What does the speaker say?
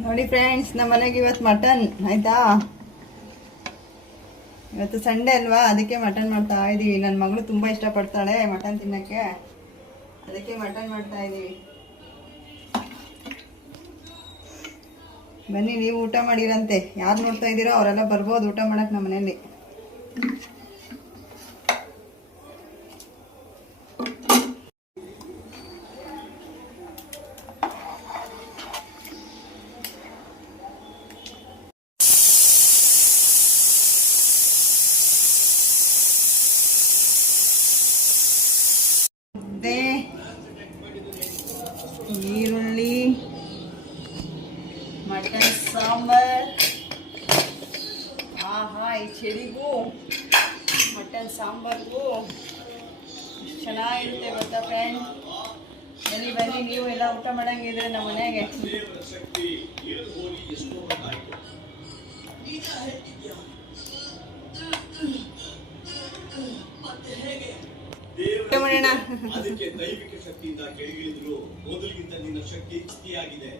ನೋಡಿ ಫ್ರೆಂಡ್ಸ್, ನಮ್ಮ ಮನೆಗೆ ಇವತ್ತು ಮಟನ್ ಆಯ್ತಾ. ಇವತ್ತು ಸಂಡೇ ಅಲ್ವಾ, ಅದಕ್ಕೆ ಮಟನ್ ಮಾಡ್ತಾ ಇದೀವಿ. ನನ್ನ ಮಗಳು ತುಂಬ ಇಷ್ಟಪಡ್ತಾಳೆ ಮಟನ್ ತಿನ್ನಕ್ಕೆ, ಅದಕ್ಕೆ ಮಟನ್ ಮಾಡ್ತಾ ಇದೀವಿ. ಬನ್ನಿ, ನೀವು ಊಟ ಮಾಡಿರಂತೆ. ಯಾರು ನೋಡ್ತಾ ಇದ್ದೀರೋ ಅವರೆಲ್ಲ ಬರ್ಬೋದು ಊಟ ಮಾಡಕ್ಕೆ ನಮ್ಮ ಮನೆಯಲ್ಲಿ. ಈರುಳ್ಳಿ, ಮಟನ್ ಸಾಂಬಾರ್. ಆಹಾ, ಈ ಚಳಿಗೂ ಮಟನ್ ಸಾಂಬಾರ್ಗೂ ಎಷ್ಟು ಚೆನ್ನಾಗಿರುತ್ತೆ ಗೊತ್ತಾ ಫ್ರೆಂಡ್. ಬನ್ನಿ ಬನ್ನಿ, ನೀವು ಎಲ್ಲ ಊಟ ಮಾಡಂಗಿದ್ರೆ ನಮ್ಮ ಮನೆಗೆ. ಅದಕ್ಕೆ ದೈವಿಕ ಶಕ್ತಿಯಿಂದ ಕೆಳಗಿಳಿದ್ರು ಮೊದಲಿಗಿಂತ ನಿನ್ನ ಶಕ್ತಿ ಹೆಚ್ಚಾಗಿದೆ.